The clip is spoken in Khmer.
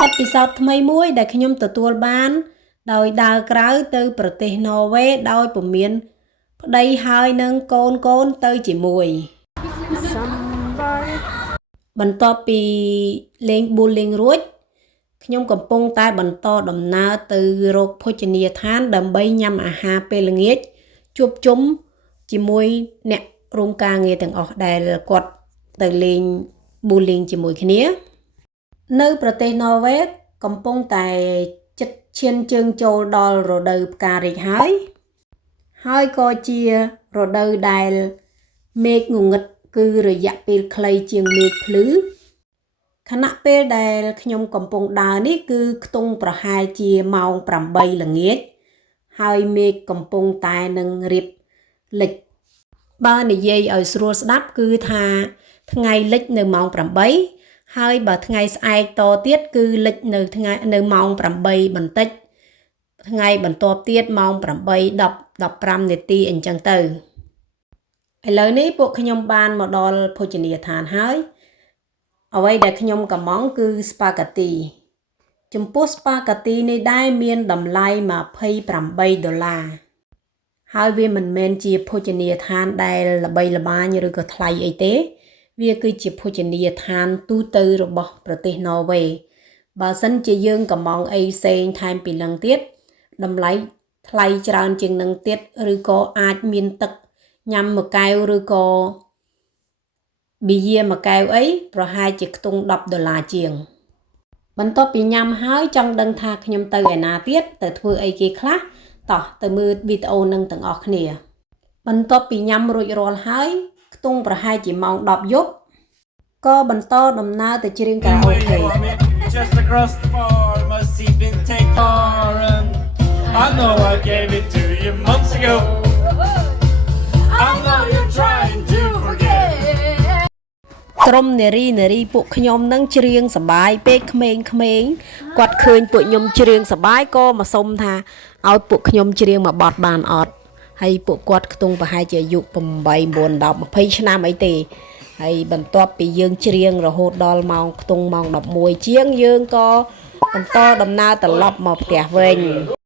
បទពិសោធន៍ថ្មីមួយដែលខ្ញុំទទួលបានដោយដើរក្រៅទៅប្រទេសន័រវេសដោយពុំមានប្តីហើយនឹងកូនទៅជាមួយបន្ទាប់ពីលេងប៊ូលីងរួចខ្ញុំកំពុងតែបន្តដំណើរទៅរកភោជនីយដ្ឋានដើម្បីញ៉ាំអាហារពេលល្ងាចជួបជុំជាមួយអ្នករួមការងារទាំងអស់ដែលគាត់ទៅលេងប៊ូលីងជាមួយគ្នានៅប្រទេសន័រវេសកំពុងតែជិតឈានជើងចូលដល់រដូវផ្ការីកហើយក៏ជារដូវដែលមេឃងងឹតគឺរយៈពេលខ្លីជាងមេឃភ្លឺខណៈពេលដែលខ្ញុំកំពុងដើរនេះគឺខ្ទង់ប្រហែលជាម៉ោង8ល្ងាចហើយមេឃកំពុងតែនឹងរៀបលិចបើនិយាយឲ្យស្រួលស្ដាប់គឺថាថ្ងៃលិចនៅម៉ោង8ហើយបើថ្ងៃស្អែកតទៀតគឺលិចនៅម៉ោង8បន្តិចថ្ងៃបន្ទាប់ទៀតម៉ោង8:10-15នាទីអញ្ចឹងទៅឥឡូវនេះពួកខ្ញុំបានមកដល់ភោជនីយដ្ឋានហើយអ្វីដែលខ្ញុំកំងគឺស្ប៉ាហ្គាទីចំពោះស្ប៉ាហ្គាទីនេះដែរមានតម្លៃ$28ហើយវាមិនមែនជាភោជនីយដ្ឋានដែលល្បីល្បាញឬក៏ថ្លៃអីទេវាគឺជាភោជនីយដ្ឋានទូទៅរបស់ប្រទេសន័រវេសបើសិនជាយើងកំងអីផ្សេងថែមពីនឹងទៀតតម្លៃថ្លៃច្រើនជាងនឹងទៀតឬក៏អាចមានទឹកញ៉ាំមួយកែវឬក៏ប៊ីយាមួយកែវអីប្រហែលជាខ្ទង់$10ជាងបន្ទាប់ពីញ៉ាំហើយចង់ដឹងថាខ្ញុំទៅឯណាទៀតទៅធ្វើអីគេខ្លះតោះទៅមើលវីដេអូនឹងទាំងអស់គ្នាបន្ទាប់ពីញ៉ាំរួចរាល់ហើយខ្ទង់ប្រហែលជាម៉ោង10យប់ក៏បន្តដំណើរទៅច្រៀងខារ៉ាអូខេJust across the bar, must even take I know I gave it to you months ago. I know you're trying to forget. ក្រុមនារីពួកខ្ញុំនឹងច្រៀងសប្បាយពេកក្មេងគាត់ឃើញពួកខ្ញុំច្រៀងសប្បាយក៏មកសុំថាឲ្យពួកខ្ញុំច្រៀងមួយបទបានអត់ហើយពួកគាត់ខ្ទង់ប្រហែលជាអាយុ8 9 10 20ឆ្នាំអីទេហើយបន្ទាប់ពីយើងច្រៀងរហូតដល់ខ្ទង់ម៉ោង11ជាងយើងក៏បន្តដំណើរត្រឡប់មកផ្ទះវិញ